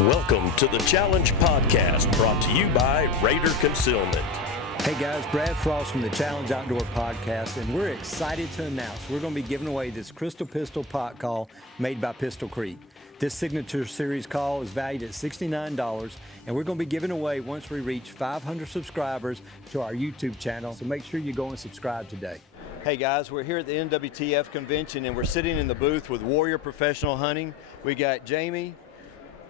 Welcome to the Challenge Podcast, brought to you by Raider Concealment. Hey guys, Brad Frost from the Challenge Outdoor Podcast, and we're excited to announce we're going to be giving away this Crystal Pistol pot call made by Pistol Creek. This signature series call is valued at $69, and we're going to be giving away once we reach 500 subscribers to our YouTube channel, so make sure you go and subscribe today. Hey guys, we're here at the NWTF convention, and we're sitting in the booth with Warrior Professional Hunting. We got Jamie,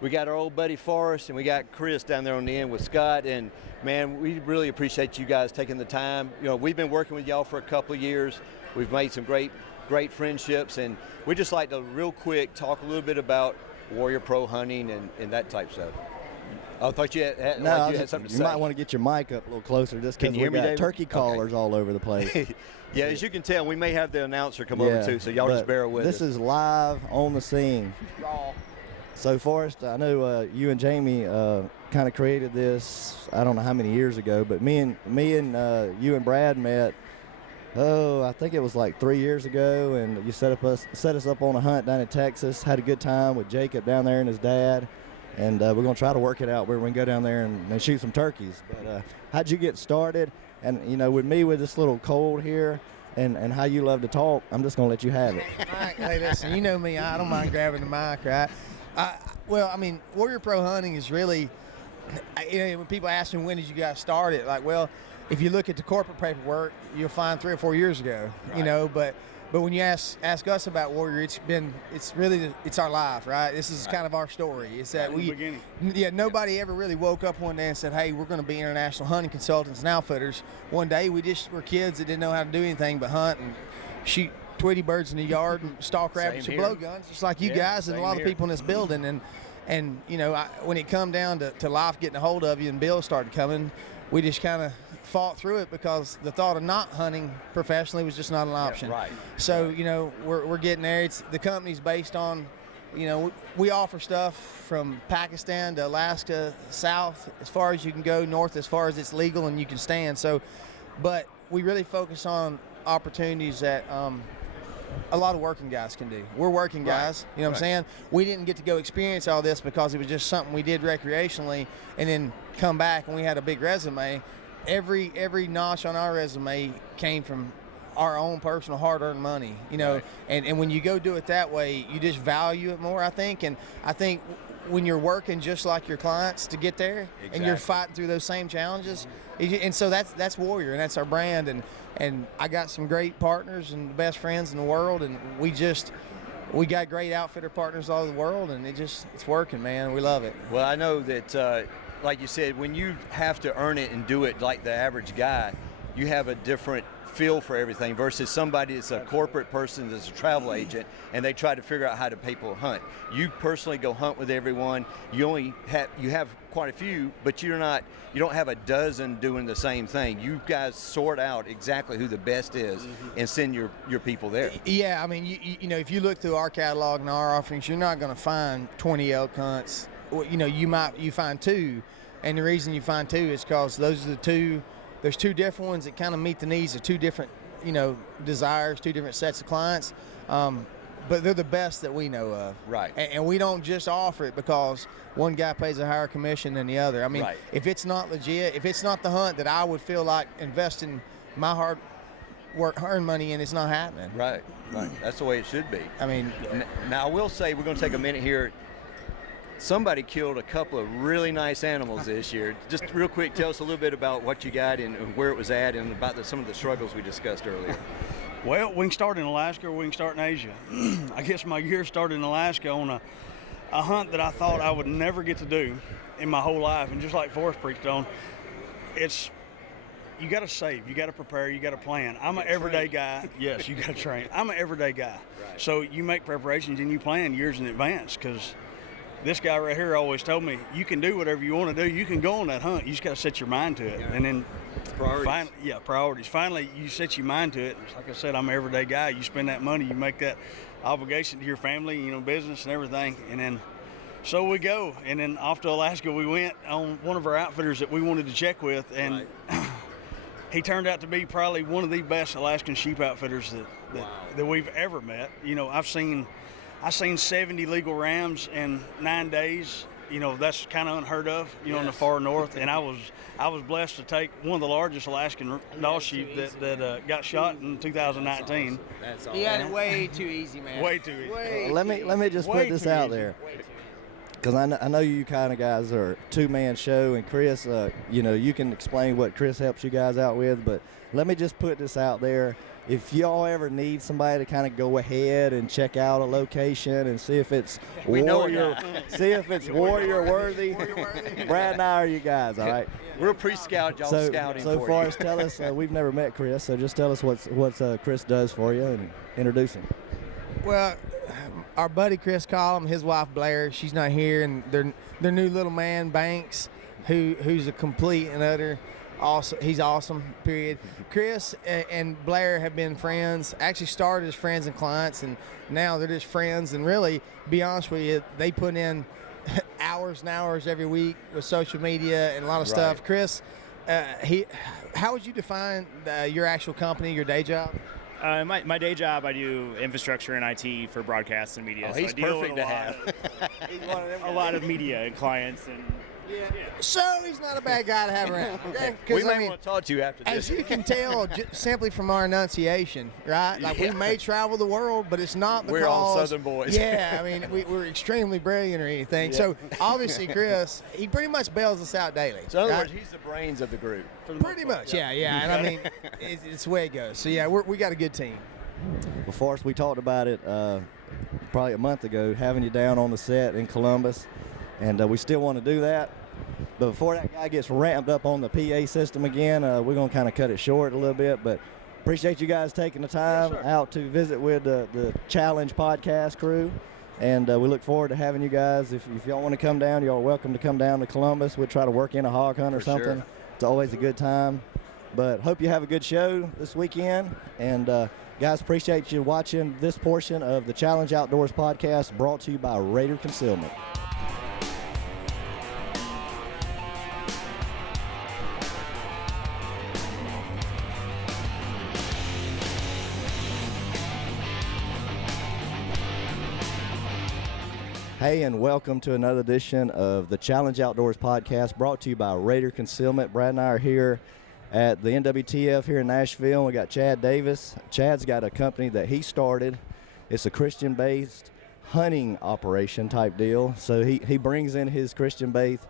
we got our old buddy Forrest, and we got Chris down there on the end with Scott. And man, we really appreciate you guys taking the time. You know, we've been working with y'all for a couple of years. We've made some great friendships, and we just like to real quick talk a little bit about Warrior Pro hunting and that type stuff. I thought you had something to say. You might want to get your mic up a little closer, just because we got turkey callers all over the place. Yeah, as you can tell, we may have the announcer come over too, so y'all just bear with us. This is live on the scene. Raw. So Forrest, I know you and Jamie kind of created this, I don't know how many years ago, but me and you and Brad met, I think it was like 3 years ago, and you set us up on a hunt down in Texas. Had a good time with Jacob down there and his dad, and we're going to try to work it out where we can go down there and shoot some turkeys. But how'd you get started? And, you know, with me with this little cold here, and how you love to talk, I'm just going to let you have it. Hey, listen, you know me, I don't mind grabbing the mic, right? Well, I mean, Warrior Pro hunting is really, you know, when people ask me when did you guys start it, like, well, if you look at the corporate paperwork, you'll find 3 or 4 years ago, right. You know, but when you ask us about Warrior, it's our life, right? This is kind of our story. It's that nobody ever really woke up one day and said, hey, we're going to be international hunting consultants and outfitters. One day we just were kids that didn't know how to do anything but hunt and shoot Tweety birds in the yard and stalk rabbits with blowguns, just like you guys and a lot of people in this building. And you know, when it come down to life getting a hold of you and bills started coming, we just kind of fought through it because the thought of not hunting professionally was just not an option. Yeah, right. So you know, we're getting there. The company's based on, you know, we offer stuff from Pakistan to Alaska, south as far as you can go, north as far as it's legal and you can stand. So, but we really focus on opportunities that a lot of working guys can do. We're working guys, you know what I'm saying? We didn't get to go experience all this because it was just something we did recreationally and then come back and we had a big resume. Every notch on our resume came from our own personal hard-earned money, you know, and when you go do it that way, you just value it more, I think. And I think when you're working just like your clients to get there, and you're fighting through those same challenges, and so that's Warrior, and that's our brand. And I got some great partners and the best friends in the world, and we got great outfitter partners all over the world, and it's working, man. We love it. Well, I know that, like you said, when you have to earn it and do it like the average guy, you have a different feel for everything versus somebody that's a corporate person that's a travel agent and they try to figure out how to people hunt. You personally go hunt with everyone. You have quite a few, but you don't have a dozen doing the same thing. You guys sort out exactly who the best is and send your people there. Yeah, I mean, you know, if you look through our catalog and our offerings, you're not going to find 20 elk hunts. You know, you find 2, and the reason you find 2 is because those are the 2. There's 2 different ones that kind of meet the needs of 2 different, you know, desires, 2 different sets of clients. But they're the best that we know of. Right. And we don't just offer it because one guy pays a higher commission than the other. I mean, if it's not legit, if it's not the hunt that I would feel like investing my hard work, earned money in, it's not happening. Right. That's the way it should be. I mean, now I will say we're going to take a minute here. Somebody killed a couple of really nice animals this year. Just real quick, tell us a little bit about what you got and where it was at and about some of the struggles we discussed earlier. Well, we can start in Alaska or we can start in Asia. I guess my year started in Alaska on a hunt that I thought I would never get to do in my whole life. And just like Forrest preached on, you got to save, you got to prepare, you got to plan. I'm an everyday guy. Yes, you got to train. I'm an everyday guy. Right. So you make preparations and you plan years in advance because this guy right here always told me, you can do whatever you want to do. You can go on that hunt. You just got to set your mind to it. And then priorities. Priorities. Finally, you set your mind to it. Like I said, I'm an everyday guy. You spend that money, you make that obligation to your family, you know, business and everything. And then so we go. And then off to Alaska we went on one of our outfitters that we wanted to check with. And he turned out to be probably one of the best Alaskan sheep outfitters that we've ever met. You know, I've seen 70 legal rams in 9 days that's kind of unheard of, in the far north. And I was blessed to take one of the largest Alaskan dog sheep that got shot in 2019. That's awesome. He had it way too easy, man. Way too easy. Let me just put this out there, because I know you kind of guys are a two-man show, and Chris, you can explain what Chris helps you guys out with, but let me just put this out there. If y'all ever need somebody to kind of go ahead and check out a location and see if it's warrior worthy, Brad and I are you guys, all right? We're a pre-scout, y'all scouting so for Forrest, tell us, we've never met Chris, so just tell us what Chris does for you and introduce him. Well, our buddy Chris Collum, his wife Blair, she's not here, and their new little man Banks, who's a complete and utter awesome. He's awesome, period. Chris and Blair have been friends, actually started as friends and clients, and now they're just friends. And really, to be honest with you, they put in hours and hours every week with social media and a lot of stuff. Chris, how would you define your actual company, your day job? My day job, I do infrastructure and IT for broadcast and media. He's so I deal perfect with to have. a lot of media and clients and. Yeah. So he's not a bad guy to have around. Okay? We may want to talk to you after this. As you can tell, simply from our enunciation, right? Like we may travel the world, but it's not because we're all Southern boys. Yeah, I mean we're extremely brilliant or anything. Yeah. So obviously, Chris, he pretty much bails us out daily. So in other words, he's the brains of the group. Pretty much, yeah. And I mean, it's the way it goes. So yeah, we got a good team. Well, Forrest, we talked about it probably a month ago, having you down on the set in Columbus. And we still want to do that. But before that guy gets ramped up on the PA system again, we're going to kind of cut it short a little bit. But appreciate you guys taking the time out to visit with the Challenge podcast crew. And we look forward to having you guys. If y'all want to come down, y'all are welcome to come down to Columbus. We'll try to work in a hog hunt or something. Sure. It's always a good time. But hope you have a good show this weekend. And guys, appreciate you watching this portion of the Challenge Outdoors podcast brought to you by Raider Concealment. Hey, and welcome to another edition of the Challenge Outdoors podcast brought to you by Raider Concealment. Brad and I are here at the NWTF here in Nashville. We got Chad Davis. Chad's got a company that he started. It's a Christian-based hunting operation type deal. So he brings in his Christian-based,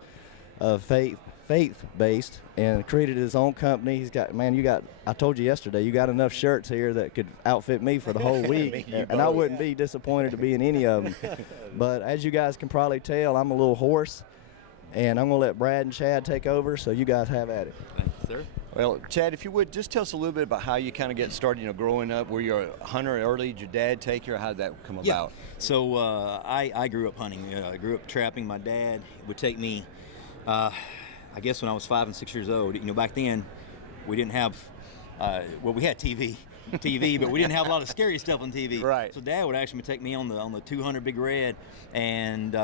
faith-based, and created his own company. He's got, I told you yesterday, you got enough shirts here that could outfit me for the whole week, and I wouldn't be disappointed to be in any of them. But as you guys can probably tell, I'm a little hoarse, and I'm going to let Brad and Chad take over, so you guys have at it. Thank you, sir. Well, Chad, if you would, just tell us a little bit about how you kind of get started, growing up. Were you a hunter early? Did your dad take you, or how did that come about? So I grew up hunting. I grew up trapping. My dad would take me, I guess when I was 5 and 6 years old. Back then, we didn't have, we had TV, but we didn't have a lot of scary stuff on TV. Right. So Dad would actually take me on the 200 Big Red, and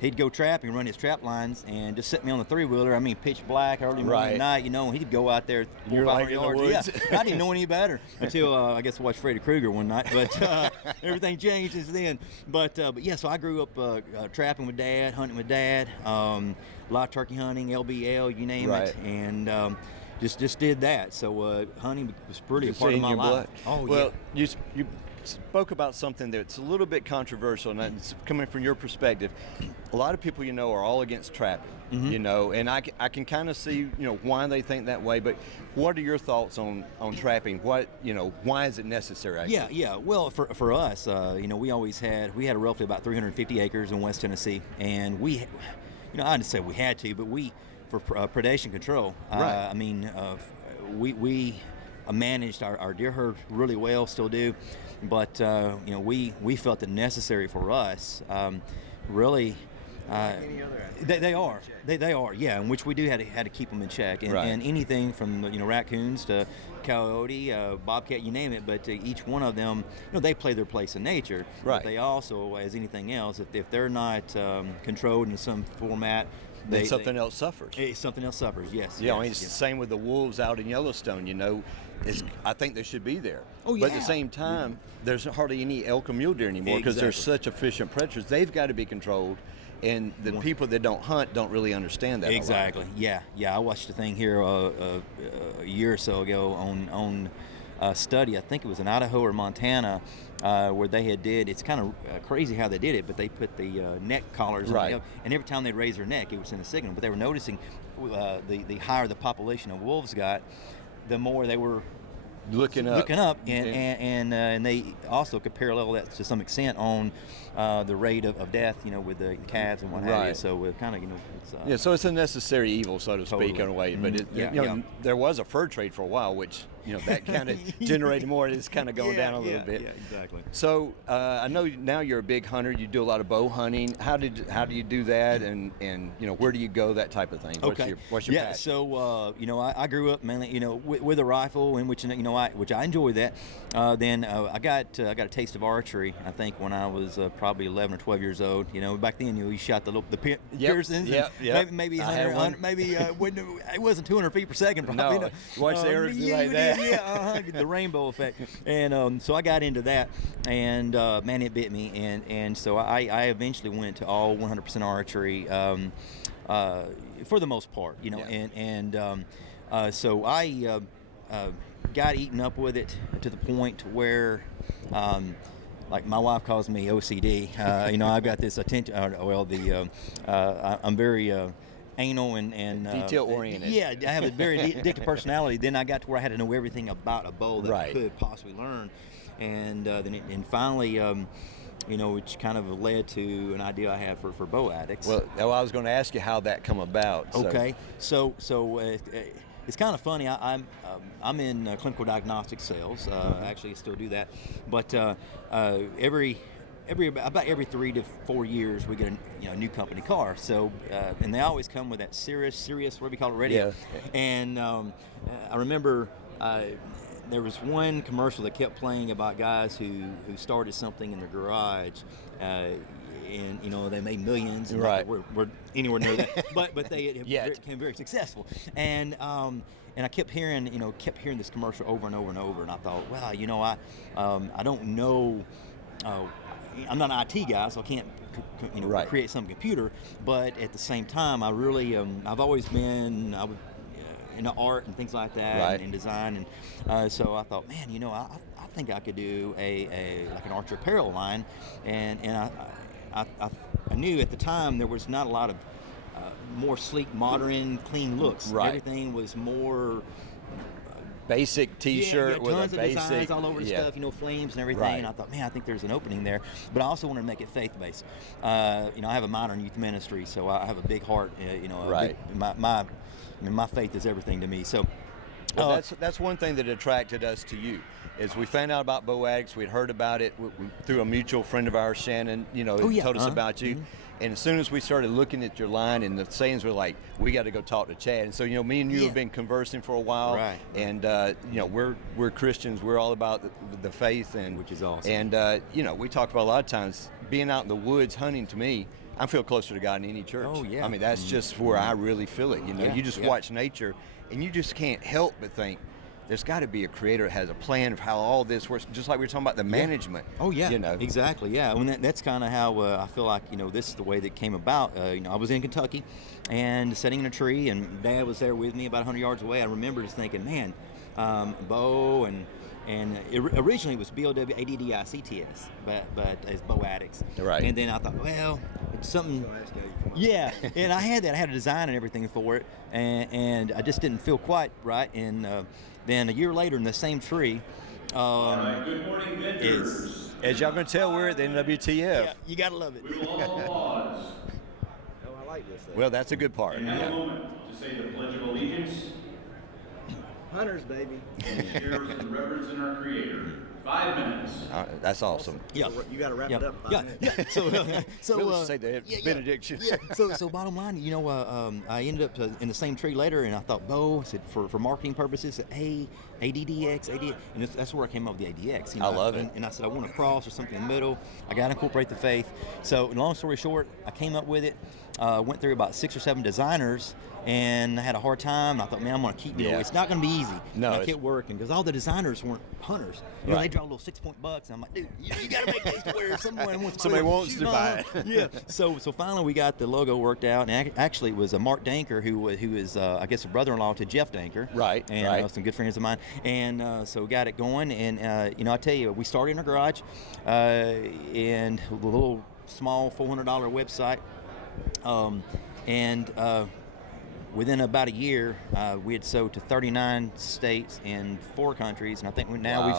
he'd go trapping, run his trap lines, and just set me on the three-wheeler. I mean, pitch black, early morning, night. And he'd go out there 400 yards. Yeah, I didn't know any better until I guess I watched Freddy Krueger one night. But everything changed since then. But yeah, so I grew up trapping with Dad, hunting with Dad, live turkey hunting, LBL, you name it, and just did that. So hunting was pretty a part of my life. Oh, well, you spoke about something that's a little bit controversial, and it's coming from your perspective. A lot of people are all against trapping, and I can kind of see why they think that way. But what are your thoughts on trapping? What why is it necessary? Actually? Yeah. Well, for us, we always had roughly about 350 acres in West Tennessee, and we, I didn't say we had to, but we for predation control. Right. I mean, we managed our deer herd really well, still do. But we felt it necessary for us. Really, they are, yeah. In which we do had to keep them in check, and anything from raccoons to coyote, bobcat, you name it. But each one of them, they play their place in nature. Right. But they also, as anything else, if they're not controlled in some format, something else suffers. Something else suffers. Yes. Yeah, it's the same with the wolves out in Yellowstone. I think they should be there. Oh, yeah. But at the same time, there's hardly any elk or mule deer anymore because they're such efficient predators. They've got to be controlled. and the people that don't hunt don't really understand that. Exactly. Yeah. I watched a thing here a year or so ago on a study. I think it was in Idaho or Montana, where they did. It's kind of crazy how they did it, but they put the neck collars on the elk, and every time they'd raise their neck, it would send a signal. But they were noticing the higher the population of wolves got, the more they were looking up, and they also could parallel that to some extent on the rate of death, with the calves and what have you. So it kind of, it's so it's a necessary evil, so to speak, in a way. But there was a fur trade for a while, which that kind of generated more. It's kind of going down a little bit. Yeah, exactly. So I know now you're a big hunter. You do a lot of bow hunting. How do you do that? And where do you go? That type of thing. What's your passion? So I grew up mainly with a rifle, in which which I enjoy that. Then I got a taste of archery. I think when I was probably 11 or 12 years old. Back then you shot the Pearsons. Maybe 100, maybe it wasn't 200 feet per second. Probably. No, watch the arrows like that. The rainbow effect. And so I got into that, and man, it bit me. And so I eventually went to all 100% archery for the most part, so I got eaten up with it to the point where, like my wife calls me OCD. I've got this attention. I'm very anal and detail oriented. Yeah, I have a very addictive personality. Then I got to where I had to know everything about a bow that I could possibly learn, and then finally. Which kind of led to an idea I have for bow addicts. Well, I was going to ask you how that come about. Okay, so it's kind of funny. I'm in clinical diagnostic sales. Actually, I still do that, but about every 3 to 4 years we get a new company car. So and they always come with that Sirius, what do we call it, radio. Yeah. And I remember. There was one commercial that kept playing about guys who started something in their garage, and they made millions. And we're anywhere near that, but they became very successful. And I kept hearing this commercial over and over and over, and I thought, well, I don't know. I'm not an IT guy, so I can't create some computer. But at the same time, I really I've always been into art and things like that, and design, and so I thought, man, I think I could do like an archer apparel line, and I knew at the time there was not a lot of more sleek, modern, clean looks. Everything was more basic T-shirt with tons a of basic designs all over the stuff, flames and everything. And I thought, man, I think there's an opening there. But I also wanted to make it faith-based. I have a minor in youth ministry, so I have a big heart. My faith is everything to me. So that's one thing that attracted us to you. Is we found out about bow addicts. We'd heard about it through a mutual friend of ours, Shannon. Told us about you. Mm-hmm. And as soon as we started looking at your line, and the sayings were like, we got to go talk to Chad. And so, me and you have been conversing for a while. Right. And, we're Christians. We're all about the faith. Which is awesome. And, we talked about a lot of times being out in the woods hunting. To me, I feel closer to God in any church. Oh, yeah. I mean, that's just where I really feel it. You just watch nature, and you just can't help but think, there's got to be a creator that has a plan of how all this works, just like we were talking about the management. Oh, yeah. Exactly, yeah. That's kind of how I feel like, this is the way that came about. I was in Kentucky and sitting in a tree, and Dad was there with me about 100 yards away. I remember just thinking, man, bow, and originally it was BOWADDICTS, but as bow addicts. Right. And then I thought, well, it's something. Yeah, and I had that. I had a design and everything for it, and I just didn't feel quite right. And then a year later, in the same tree. All right, good morning, vendors. As y'all can tell, we're at the NWTF. Yeah, you gotta love it. We will all applause. I like this. Well, that's a good part. And have a moment to say the Pledge of Allegiance. Hunters, baby. And shares and reverence in our Creator. 5 minutes. That's awesome. Yeah, you got to wrap it up. In 5 minutes. Yeah. So we'll say the benediction. Yeah. So bottom line, I ended up in the same tree later, and I thought, bow. I said for marketing purposes, ADDX, and that's where I came up with the ADX. I love it. And I said I want a cross or something in the middle. I got to incorporate the faith. So, long story short, I came up with it. Went through about 6 or 7 designers, and I had a hard time. I thought, man, I'm going to keep it. It's not going to be easy. No, and I kept working because all the designers weren't hunters. You know, they draw little 6-point bucks. And I'm like, dude, you got to make these to where someone wants to buy it. Yeah. So finally we got the logo worked out, and actually it was Mark Danker, who is I guess a brother-in-law to Jeff Danker. Right. And some good friends of mine. And so we got it going, and you know, I tell you, we started in our garage, and a little small $400 website. Within about a year, we had sold to 39 states and 4 countries, and I think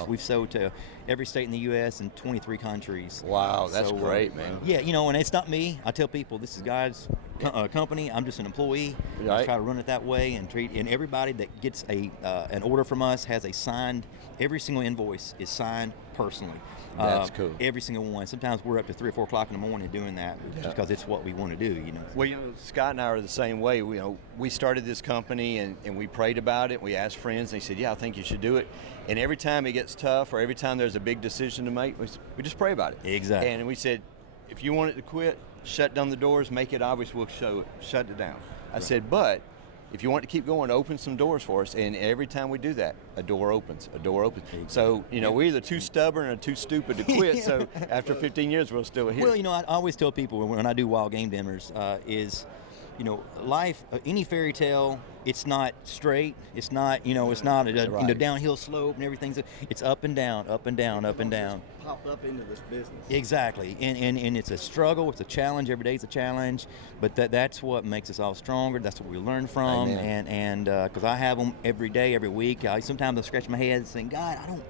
we've sold to every state in the U.S. and 23 countries. Wow, that's great, man. Yeah, you know, and it's not me. I tell people this is God's company. I'm just an employee. I try to run it that way and treat. And everybody that gets an order from us has a signed. Every single invoice is signed personally. That's cool. Every single one. Sometimes we're up to 3 or 4 o'clock in the morning doing that just because it's what we want to do, you know. Well, you know, Scott and I are the same way. We started this company and we prayed about it. We asked friends, and they said, yeah, I think you should do it. And every time it gets tough or every time there's a big decision to make, we just pray about it. Exactly. And we said, if you want it to quit, shut down the doors, make it obvious, we'll shut it down. I said, but if you want to keep going, open some doors for us. And every time we do that, a door opens. So, you know, we're either too stubborn or too stupid to quit. So after 15 years, we're still here. Well, you know, I always tell people when I do wild game dinners is, you know, life, any fairy tale, it's not straight. It's not, you know, it's not a downhill slope and everything's, it's up and down, up and down, up and down. Popped up into this business. Exactly, and it's a struggle, it's a challenge, every day is a challenge, but that's what makes us all stronger, that's what we learn from. Amen. And because I have them every day, every week. Sometimes I scratch my head saying, God, I don't,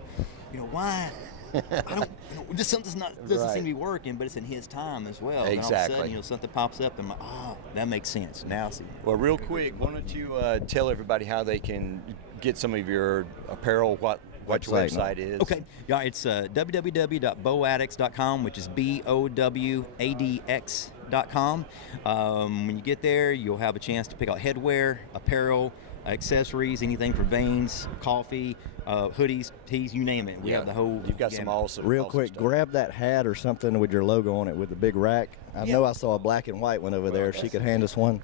you know, why? I don't, just something's doesn't seem to be working, but it's in His time as well. Exactly. And all of a sudden, you know, something pops up, and I'm like, that makes sense. Now, see. Well, real quick, why don't you tell everybody how they can get some of your apparel, what your website is? Okay. Yeah, it's www.bowaddicts.com, which is BOWADX.com. When you get there, you'll have a chance to pick out headwear, apparel, accessories, anything for veins, coffee, hoodies, tees, you name it. We have the whole. You've got some awesome. Real quick, stuff. grab that hat or something with your logo on it with the big rack. I know I saw a black and white one over there. If she could hand us one.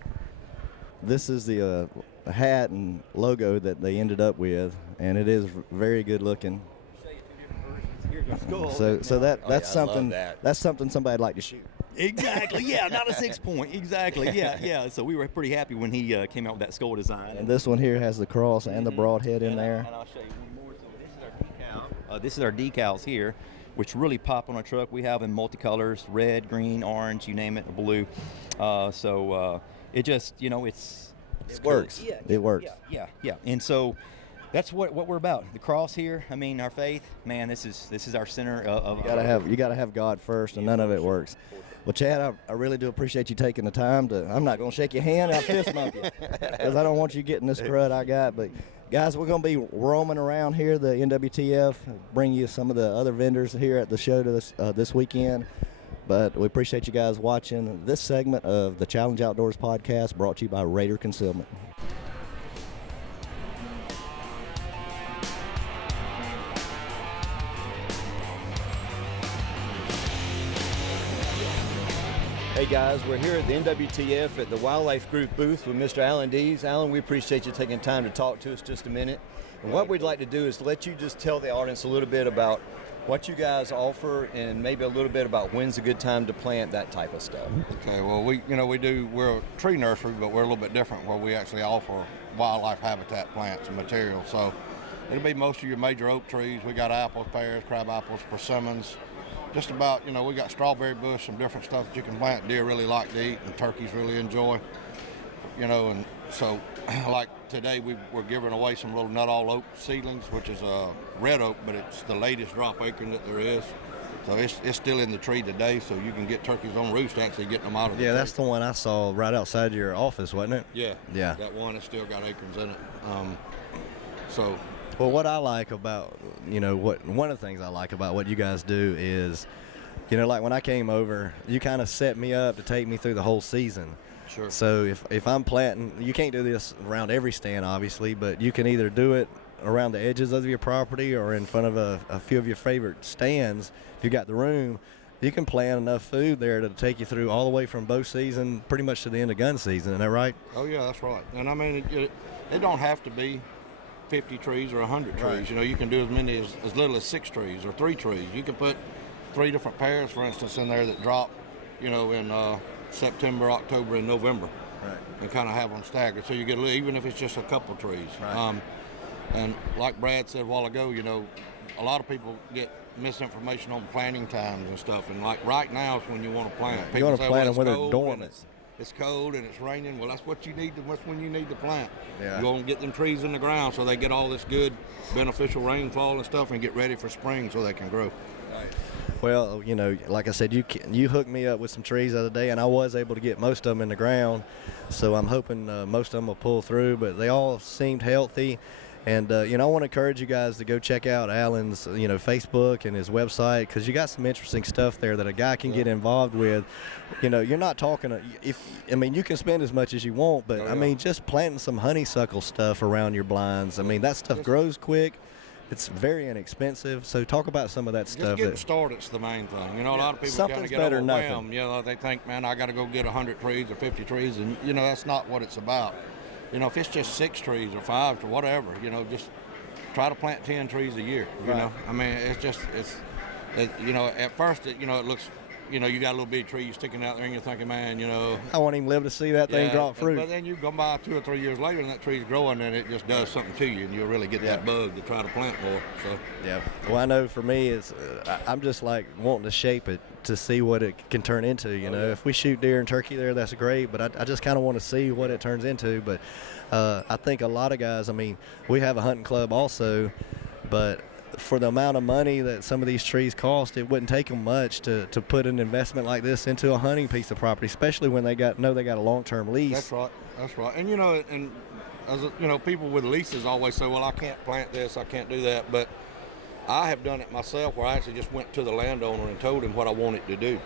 This is the hat and logo that they ended up with, and it is very good looking. So that's something that's something somebody'd like to shoot. Exactly. Yeah, not a 6-point. Exactly. Yeah. So we were pretty happy when he came out with that skull design. And this one here has the cross and the broadhead in there. And I'll show you one more. So this is our decals here, which really pop on our truck. We have in multicolors: red, green, orange, you name it, or blue. It just, you know, it works. Cool. It works. Yeah. And so that's what we're about. The cross here. I mean, our faith. Man, this is our center of. You gotta have God first, and none of it works. Well, Chad, I really do appreciate you taking the time to. I'm not gonna shake your hand. I'll fist bump you because I don't want you getting this crud I got. But guys, we're gonna be roaming around here, the NWTF, bring you some of the other vendors here at the show this weekend. But we appreciate you guys watching this segment of the Challenge Outdoors podcast, brought to you by Raider Concealment. Hey guys, we're here at the NWTF at the Wildlife Group booth with Mr. Alan Dees. Alan, we appreciate you taking time to talk to us just a minute. And what we'd like to do is let you just tell the audience a little bit about what you guys offer and maybe a little bit about when's a good time to plant, that type of stuff. Okay, well, we're a tree nursery, but we're a little bit different where we actually offer wildlife habitat plants and materials. So it'll be most of your major oak trees. We got apples, pears, crab apples, persimmons. Just about, we got strawberry bush, some different stuff that you can plant. Deer really like to eat and turkeys really enjoy, and so like today we're giving away some little nut-all oak seedlings, which is a red oak, but it's the latest drop acorn that there is. So it's still in the tree today, so you can get turkeys on roost actually getting them out of the tree. That's the one I saw right outside your office, wasn't it? Yeah. That one has still got acorns in it. Well, what I like about, one of the things I like about what you guys do is, like when I came over, you kind of set me up to take me through the whole season. Sure. So if I'm planting, you can't do this around every stand, obviously, but you can either do it around the edges of your property or in front of a few of your favorite stands, if you got the room, you can plant enough food there to take you through all the way from bow season pretty much to the end of gun season. Isn't that right? Oh, yeah, that's right. And I mean, it don't have to be 50 trees or 100 trees. Right. You know, you can do as many as little as 6 trees or 3 trees. You can put 3 different pairs, for instance, in there that drop, you know, in September, October, and November. Right. And kind of have them staggered, so you get even if it's just a couple trees. Right. And like Brad said a while ago, you know, a lot of people get misinformation on planting times and stuff. And like right now is when you want to plant. You want to plant them when they're dormant. It's cold and it's raining. Well, that's what you need. That's when you need to plant. Yeah. You want to get them trees in the ground so they get all this good beneficial rainfall and stuff, and get ready for spring so they can grow. Well, you know, like I said, you hooked me up with some trees the other day, and I was able to get most of them in the ground. So I'm hoping most of them will pull through, but they all seemed healthy. And, you know, I want to encourage you guys to go check out Alan's, you know, Facebook and his website, because you got some interesting stuff there that a guy can get involved with. You know, you're not talking, I mean, you can spend as much as you want, but, I mean, just planting some honeysuckle stuff around your blinds. I mean, that stuff grows quick. It's very inexpensive. So talk about some of that stuff. Just getting started's the main thing. You know, a lot of people kind of get overwhelmed. You know, they think, man, I got to go get 100 trees or 50 trees, and you know that's not what it's about. You know, if it's just 6 trees or 5 or whatever, you know, just try to plant 10 trees a year. You know, I mean, you know, at first, it looks. You know, you got a little bitty tree sticking out there, and you're thinking, man, you know, I won't even live to see that thing drop fruit. But then you go by 2 or 3 years later, and that tree's growing, and it just does something to you, and you'll really get that bug to try to plant more. So yeah. Well, I know for me, it's I'm just like wanting to shape it to see what it can turn into. You know, if we shoot deer and turkey there, that's great. But I just kind of want to see what it turns into. But I think a lot of guys. I mean, we have a hunting club also, but for the amount of money that some of these trees cost, it wouldn't take them much to put an investment like this into a hunting piece of property, especially when they got a long-term lease. That's right. That's right. And you know, you know, people with leases always say, well, I can't plant this, I can't do that. But I have done it myself, where I actually just went to the landowner and told him what I wanted to do.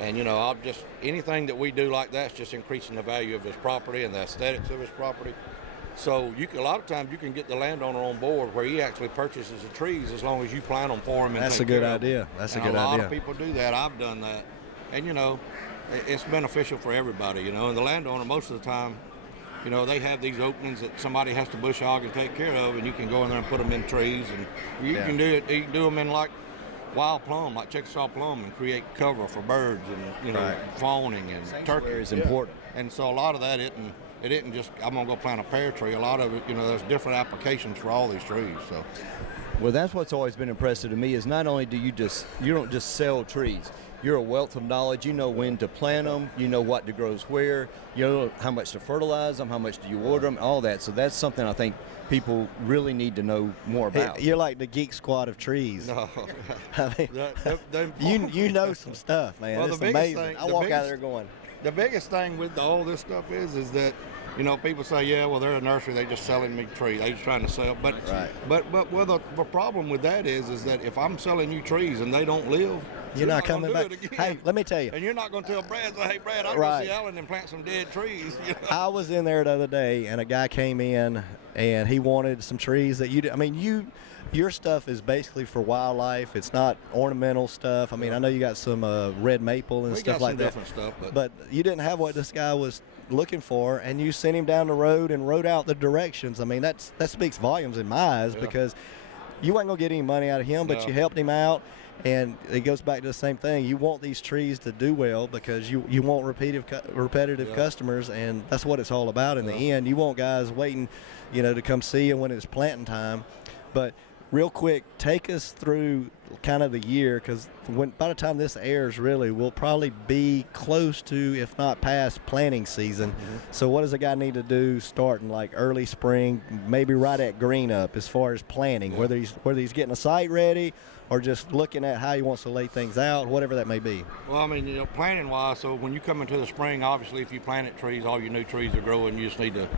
And you know, anything that we do like that's just increasing the value of his property and the aesthetics of his property. So a lot of times you can get the landowner on board where he actually purchases the trees as long as you plant them for him. And that's a good idea. That's a good idea. A lot of people do that. I've done that, and you know, it's beneficial for everybody. You know, and the landowner most of the time, you know, they have these openings that somebody has to bush hog and take care of, and you can go in there and put them in trees, and you can do it. You can do them in like wild plum, like Chickasaw plum, and create cover for birds and you know, fawning and turkey is important. And so a lot of that it isn't just I'm gonna go plant a pear tree. A lot of it, you know, there's different applications for all these trees. So, well, that's what's always been impressive to me is not only do you don't just sell trees. You're a wealth of knowledge. You know when to plant them. You know what to grow where. You know how much to fertilize them. How much do you water them? All that. So that's something I think people really need to know more about. Hey, you're like the geek squad of trees. No, I mean, you know some stuff, man. Well, it's amazing. I walk out there going. The biggest thing with all this stuff is that, you know, people say, yeah, well, they're a nursery, they just selling me trees, they just trying to sell. But well, the problem with that is that if I'm selling you trees and they don't live, you're not coming back. Hey, let me tell you. And you're not going to tell Brad, hey, Brad, I'll go see Alan and plant some dead trees. You know? I was in there the other day, and a guy came in, and he wanted some trees that your stuff is basically for wildlife. It's not ornamental stuff. I mean, I know you got some red maple and stuff like that. Different stuff, but you didn't have what this guy was looking for, and you sent him down the road and wrote out the directions. I mean, that speaks volumes in my eyes because you weren't going to get any money out of him, but you helped him out. And it goes back to the same thing. You want these trees to do well because you want repetitive customers, and that's what it's all about in the end. You want guys waiting, you know, to come see you when it's planting time. But real quick, take us through kind of the year, because by the time this airs, really, we'll probably be close to, if not past, planting season. Mm-hmm. So what does a guy need to do starting like early spring, maybe right at green up, as far as planning, whether he's getting a site ready or just looking at how he wants to lay things out, whatever that may be? Well, I mean, you know, planting wise, so when you come into the spring, obviously if you planted trees, all your new trees are growing. You just need to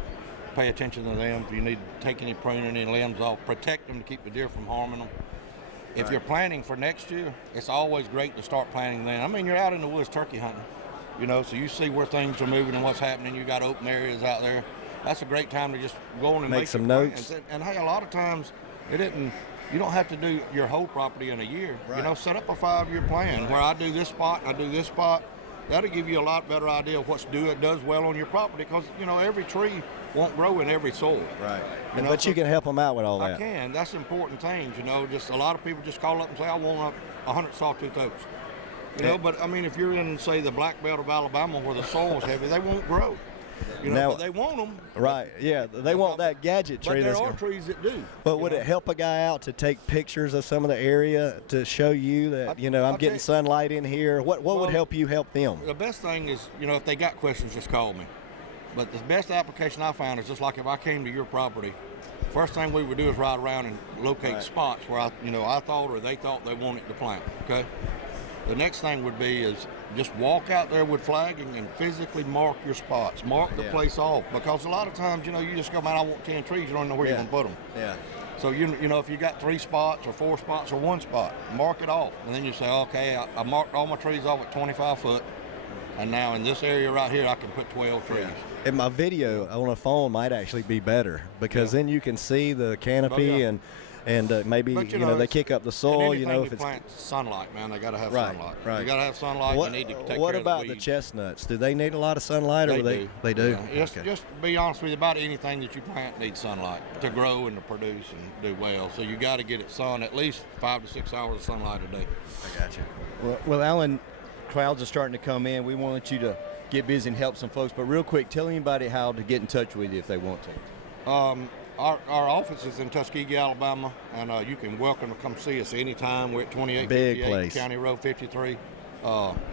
pay attention to them. If you need to take any pruning, any limbs off, protect them to keep the deer from harming them. If you're planting for next year, it's always great to start planting then. I mean, you're out in the woods turkey hunting, you know, so you see where things are moving and what's happening. You got open areas out there. that's a great time to just go on and Make some your notes. plans. And hey, a lot of times you don't have to do your whole property in a year. Right. You know, set up a 5-year plan where I do this spot, I do this spot. That'll give you a lot better idea of it does well on your property, because you know every tree won't grow in every soil. Right. You know, But you can help them out with all I that. can. That's important things. You know, just a lot of people just call up and say, I want 100 sawtooth oaks. You know, but I mean, if you're in, say, the Black Belt of Alabama where the soil's heavy, they won't grow. You know, Now- but they want them. Right. Yeah. They want that gadget tree. But there that's are gonna- trees that do. But would it help a guy out to take pictures of some of the area to show you that, you know, I'm getting sunlight in here? What would help you help them? The best thing is, you know, if they got questions, just call me. But the best application I found is just like if I came to your property, first thing we would do is ride around and locate spots where I thought or they thought they wanted to plant. Okay. The next thing would be is just walk out there with flagging and physically mark your spots. Mark the place off, because a lot of times, you know, you just go, man, I want 10 trees. You don't know where you're going to put them. Yeah. So, you know, if you got 3 spots or 4 spots or 1 spot, mark it off. And then you say, okay, I marked all my trees off at 25 foot. And now in this area right here, I can put 12 trees. And my video on a phone might actually be better, because then you can see the canopy and maybe, But, you know, they kick up the soil, you know, if you it's plant sunlight, man, they got to have Right, sunlight. right. You got to have sunlight. You need to take what care about of the weeds. chestnuts? Do they need a lot of sunlight, or They do. They do. Yeah. Okay. Just to be honest with you, about anything that you plant needs sunlight to grow and to produce and do well. So you got to get it sun at least 5 to 6 hours of sunlight a day. I got you. Well, Alan, crowds are starting to come in. We want you to get busy and help some folks. But real quick, tell anybody how to get in touch with you if they want to. Our office is in Tuskegee, Alabama, and you can welcome to come see us anytime. We're at 2858 County Road 53.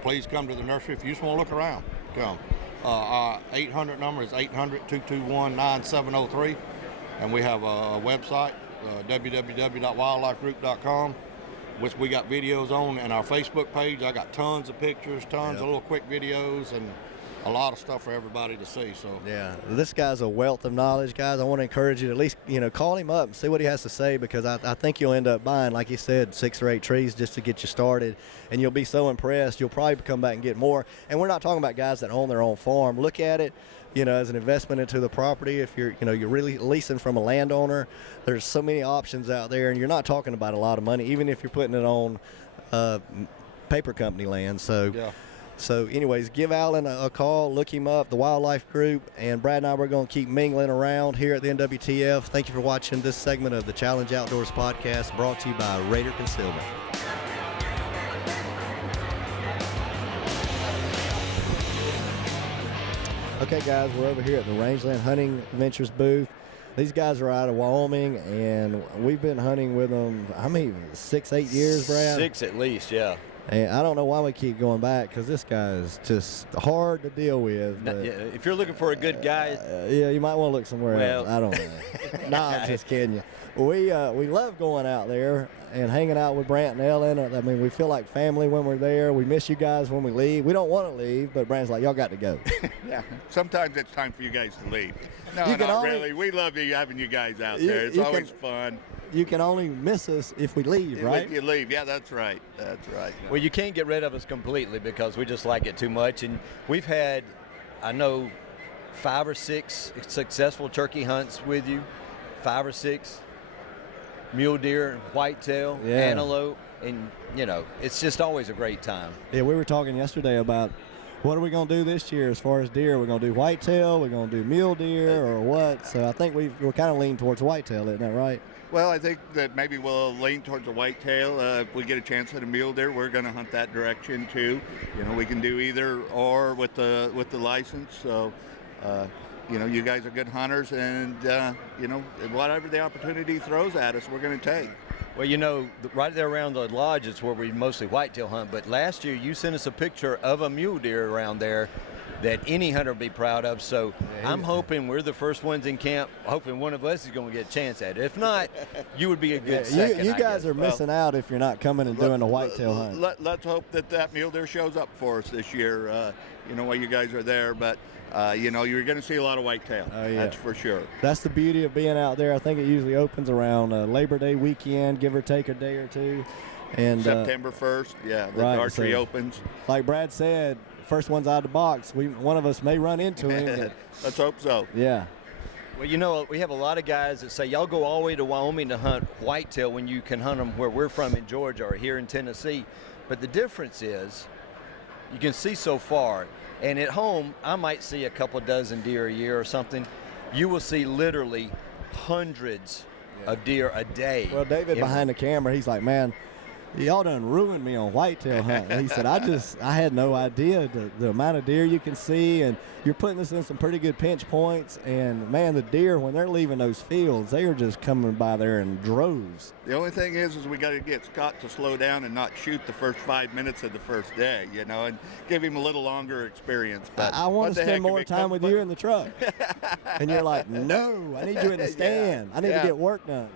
Please come to the nursery. If you just want to look around, come. Our 800 number is 800-221-9703, and we have a website, www.wildlifegroup.com, which we got videos on, and our Facebook page. I got tons of pictures, tons of little quick videos, and a lot of stuff for everybody to see. So yeah, this guy's a wealth of knowledge, guys. I want to encourage you to at least, you know, call him up and see what he has to say, because I think you'll end up buying, like you said, 6 or 8 trees just to get you started, and you'll be so impressed. You'll probably come back and get more. And we're not talking about guys that own their own farm. Look at it, you know, as an investment into the property. If you're really leasing from a landowner, there's so many options out there, and you're not talking about a lot of money, even if you're putting it on paper company land. So. yeah. So anyways, give Alan a call, look him up, the Wildlife Group, and Brad and I, we're going to keep mingling around here at the NWTF. Thank you for watching this segment of the Challenge Outdoors podcast, brought to you by Raider Concealment. Okay, guys, we're over here at the Rangeland Hunting Ventures booth. These guys are out of Wyoming, and we've been hunting with them, 6, 8 years, Brad? 6 at least, yeah. And I don't know why we keep going back, because this guy is just hard to deal with. But, If you're looking for a good guy, yeah, you might want to look somewhere else. I don't know. No, I'm just kidding you. We love going out there and hanging out with Brant and Ellen. I mean, we feel like family when we're there. We miss you guys when we leave. We don't want to leave, but Brant's like, y'all got to go. Yeah, sometimes it's time for you guys to leave. No, You can not only- really. We love you having you guys out there. It's you always can- fun. You can only miss us if we leave, right? If you leave, yeah, that's right. That's right. well, you can't get rid of us completely because we just like it too much. And we've had, I know, 5 or 6 successful turkey hunts with you, 5 or 6 mule deer, whitetail, antelope, and, you know, it's just always a great time. Yeah, we were talking yesterday about what are we going to do this year as far as deer. We're going to do whitetail, we're going to do mule deer, or what? So I think we're kind of leaning towards whitetail, isn't that right? Well, I think that maybe we'll lean towards a whitetail. If we get a chance at a mule deer, we're going to hunt that direction too. You know, we can do either or with the license. So, you know, you guys are good hunters, and you know, whatever the opportunity throws at us, we're going to take. Well, you know, right there around the lodge is where we mostly whitetail hunt. But last year you sent us a picture of a mule deer around there that any hunter would be proud of. So I'm hoping we're the first ones in camp, hoping one of us is going to get a chance at it. If not, you would be a good second. You guys are missing out if you're not coming and doing a whitetail hunt. Let's hope that mule deer shows up for us this year, you know, while you guys are there. But, you know, you're going to see a lot of whitetail. Oh, yeah. That's for sure. That's the beauty of being out there. I think it usually opens around Labor Day weekend, give or take a day or two. And September 1st, yeah, the archery opens. Like Brad said, first one's out of the box. One of us may run into him. Let's hope so. Yeah. Well, you know, we have a lot of guys that say, y'all go all the way to Wyoming to hunt whitetail when you can hunt them where we're from in Georgia or here in Tennessee. But the difference is you can see so far. And at home, I might see a couple dozen deer a year or something. You will see literally hundreds of deer a day. Well, David behind the camera, he's like, man, y'all done ruined me on whitetail hunting. He said, I had no idea the amount of deer you can see, and you're putting us in some pretty good pinch points. And, man, the deer, when they're leaving those fields, they are just coming by there in droves. The only thing is we got to get Scott to slow down and not shoot the first 5 minutes of the first day, you know, and give him a little longer experience. But I want to spend more time with you in the truck. And you're like, no, I need you in the stand. I need to get work done.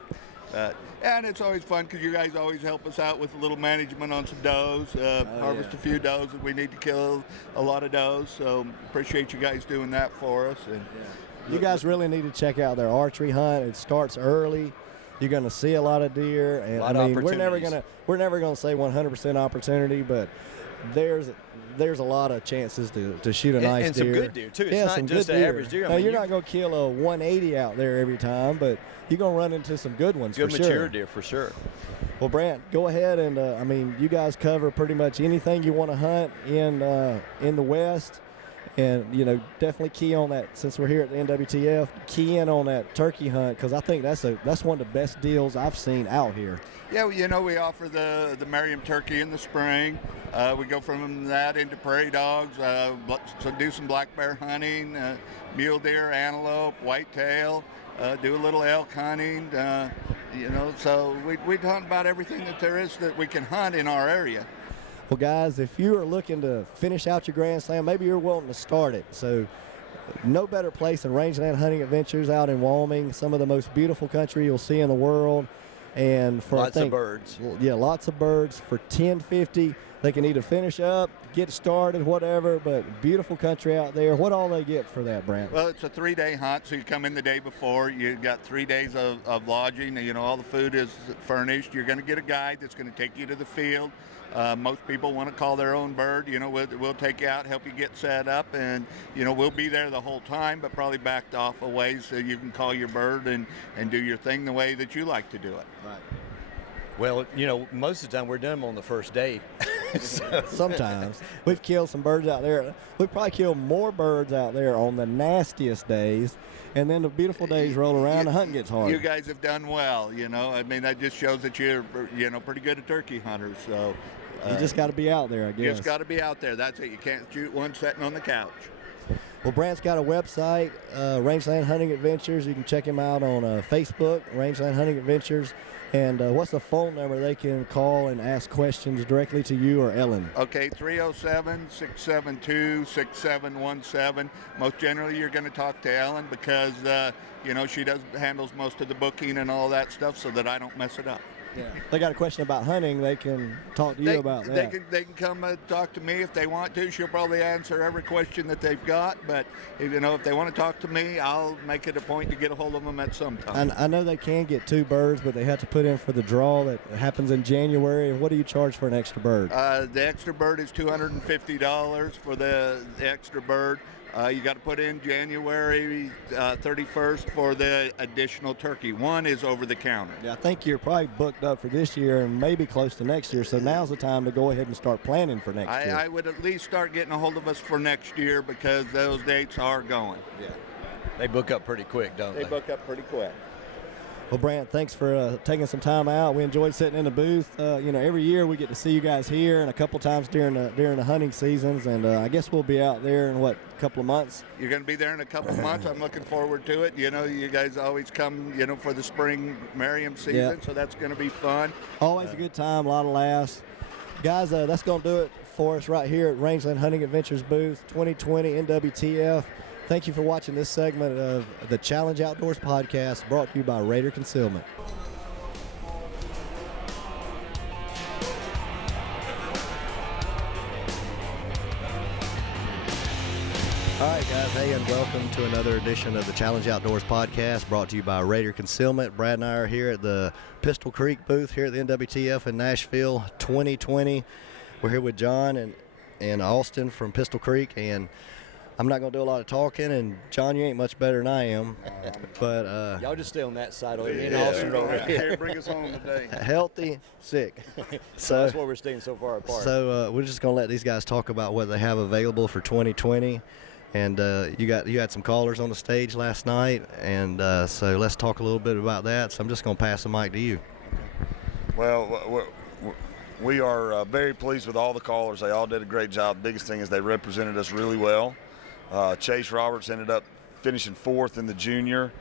And it's always fun because you guys always help us out with a little management on some does, harvest a few does if we need to kill a lot of does. So appreciate you guys doing that for us. And you guys really need to check out their archery hunt. It starts early. You're going to see a lot of deer, and we're never going to say 100% opportunity, but there's a lot of chances to shoot a nice and deer. And some good deer, too. It's not just an average deer. Now, you're not going to kill a 180 out there every time, but you're going to run into some good ones for sure. Good mature deer, for sure. Well, Brant, go ahead and, you guys cover pretty much anything you want to hunt in the West. And, you know, definitely key on that, since we're here at the NWTF, key in on that turkey hunt, because I think that's one of the best deals I've seen out here. Yeah, well, you know, we offer the Merriam turkey in the spring. We go from that into prairie dogs, so do some black bear hunting, mule deer, antelope, whitetail, do a little elk hunting, you know, so we hunt about everything that there is that we can hunt in our area. Well, guys, if you are looking to finish out your Grand Slam, maybe you're wanting to start it. So no better place than Rangeland Hunting Adventures out in Wyoming, some of the most beautiful country you'll see in the world. And for lots of birds. Yeah, lots of birds. For $10.50, they can either finish up, get started, whatever, but beautiful country out there. What all they get for that, Brant? Well, it's a 3-day hunt, so you come in the day before. You got 3 days of lodging. You know, all the food is furnished. You're going to get a guide that's going to take you to the field. Most people want to call their own bird. You know, we'll take you out, help you get set up, and, you know, we'll be there the whole time, but probably backed off a ways so you can call your bird and do your thing the way that you like to do it. Right. Well, you know, most of the time we're done on the first day. Sometimes. We've killed some birds out there. We've probably killed more birds out there on the nastiest days, and then the beautiful days roll around, the hunting gets hard. You guys have done well, you know. I mean, that just shows that you're, you know, pretty good at turkey hunters, so. You just got to be out there, I guess. You just got to be out there. That's it. You can't shoot one sitting on the couch. Well, Brant's got a website, Rangeland Hunting Adventures. You can check him out on Facebook, Rangeland Hunting Adventures. And what's the phone number they can call and ask questions directly to you or Ellen? Okay, 307-672-6717. Most generally, you're going to talk to Ellen because, you know, she handles most of the booking and all that stuff so that I don't mess it up. Yeah. They got a question about hunting, they can talk to you about that. They can come talk to me if they want to. She'll probably answer every question that they've got, but if they want to talk to me, I'll make it a point to get a hold of them at some time. And I know they can get 2 birds, but they have to put in for the draw that happens in January. And what do you charge for an extra bird? The extra bird is $250 for the extra bird. You got to put in January 31st for the additional turkey. One is over the counter. Yeah, I think you're probably booked up for this year and maybe close to next year. So now's the time to go ahead and start planning for next year. I would at least start getting a hold of us for next year because those dates are going. Yeah, they book up pretty quick, don't they? They book up pretty quick. Well, Brant, thanks for taking some time out. We enjoyed sitting in the booth. You know, every year we get to see you guys here, and a couple times during the hunting seasons. And I guess we'll be out there in a couple of months. You're going to be there in a couple of months. I'm looking forward to it. You know, you guys always come, you know, for the spring Merriam season, so that's going to be fun. Always a good time, a lot of laughs. Guys, that's going to do it for us right here at Rangeland Hunting Adventures booth 2020 NWTF. Thank you for watching this segment of the Challenge Outdoors podcast brought to you by Raider Concealment. All right, guys. Hey, and welcome to another edition of the Challenge Outdoors podcast brought to you by Raider Concealment. Brad and I are here at the Pistol Creek booth here at the NWTF in Nashville 2020. We're here with John and Austin from Pistol Creek, and I'm not going to do a lot of talking, and John, you ain't much better than I am. But y'all just stay on that side over here. Austin over here. Bring us home today. Healthy, sick. So that's why we're staying so far apart. So we're just going to let these guys talk about what they have available for 2020. And you had some callers on the stage last night, and so let's talk a little bit about that. So I'm just going to pass the mic to you. Well, we are very pleased with all the callers. They all did a great job. The biggest thing is they represented us really well. Chase Roberts ended up finishing 4th in the junior.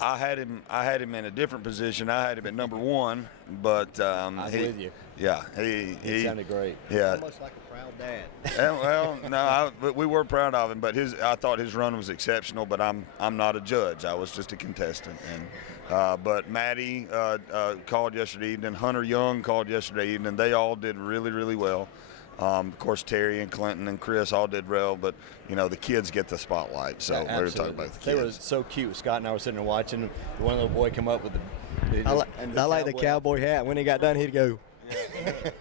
I had him in a different position. I had him at number 1, but I'm with you. Yeah, he sounded great. Yeah, almost like a proud dad. Well, no, but we were proud of him. But I thought his run was exceptional. But I'm not a judge. I was just a contestant. And but Maddie called yesterday evening. Hunter Young called yesterday evening. They all did really, really well. Of course, Terry and Clinton and Chris all did well, but the kids get the spotlight. So yeah, we were talking about the kids. They were so cute. Scott and I were sitting there watching. One little boy come up with I like the cowboy hat. When he got done, he'd go.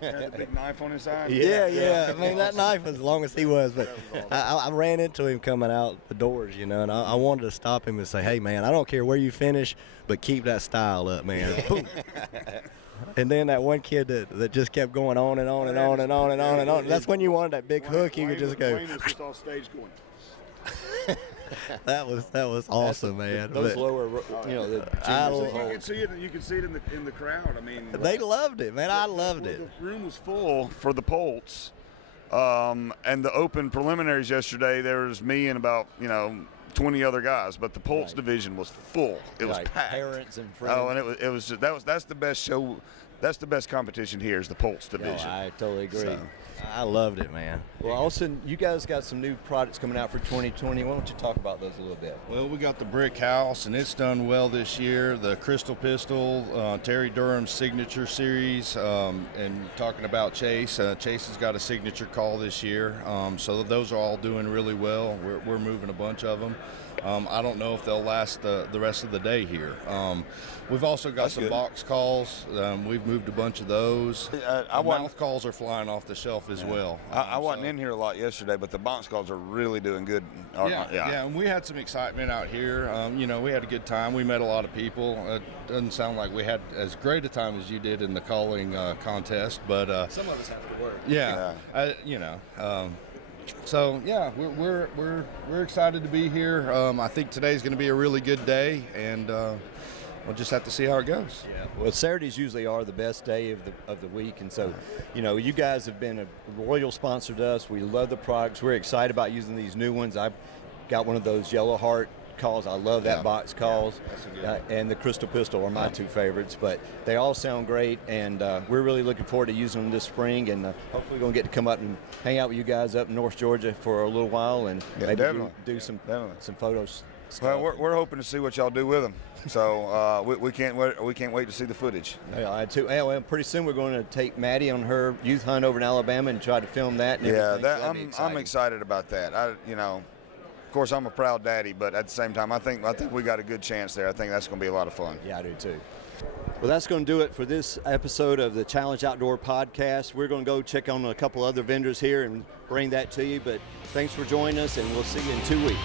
Had the big knife on his side. Yeah. I mean, that knife was as long as he was, but I ran into him coming out the doors, and I wanted to stop him and say, "Hey, man, I don't care where you finish, but keep that style up, man." Boom. And then that one kid that just kept going on and on and on and on and on and on. That's when you wanted that big hook. You could just go. Wayne was just off stage going. That was awesome, man. Those lower, the you can see it in the crowd. I mean, they loved it, man. I loved it. The room was full for the Polts, and the open preliminaries yesterday. There was me and about 20 other guys, but the Polts division was full. It was packed. Parents and friends. Oh, and it was just, that's the best show. That's the best competition here is the Polts division. I totally agree. So. I loved it, man. Well, Austin, you guys got some new products coming out for 2020. Why don't you talk about those a little bit? Well, we got the Brick House, and it's done well this year. The Crystal Pistol, Terry Durham's Signature Series, and talking about Chase. Chase has got a signature call this year, so those are all doing really well. We're moving a bunch of them. I don't know if they'll last the rest of the day here. We've also got some box calls. We've moved a bunch of those. Mouth calls are flying off the shelf as well. I wasn't in here a lot yesterday, but the box calls are really doing good. Yeah, and we had some excitement out here. We had a good time. We met a lot of people. It doesn't sound like we had as great a time as you did in the calling contest, but some of us have to work. Yeah. So yeah, we're excited to be here. I think today's going to be a really good day, and we'll just have to see how it goes. Yeah. Well, Saturdays usually are the best day of the week, and so you guys have been a loyal sponsor to us. We love the products. We're excited about using these new ones. I've got one of those Yellow Heart calls. I love that box calls, and the Crystal Pistol are my two favorites, but they all sound great, and we're really looking forward to using them this spring, and hopefully we're going to get to come up and hang out with you guys up in North Georgia for a little while, and maybe do some photos. Well, we're hoping to see what y'all do with them, so we can't wait to see the footage. Yeah, I too. Well, pretty soon we're going to take Maddie on her youth hunt over in Alabama and try to film that. And yeah, I'm excited about that. Of course, I'm a proud daddy, but at the same time, I think we got a good chance there. I think that's going to be a lot of fun. Yeah, I do too. Well, that's going to do it for this episode of the Challenge Outdoor Podcast. We're going to go check on a couple other vendors here and bring that to you. But thanks for joining us, and we'll see you in 2 weeks.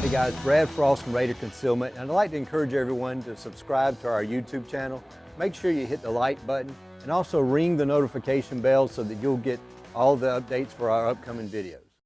Hey guys, Brad Frost from Raider Concealment, and I'd like to encourage everyone to subscribe to our YouTube channel. Make sure you hit the like button and also ring the notification bell so that you'll get all the updates for our upcoming videos.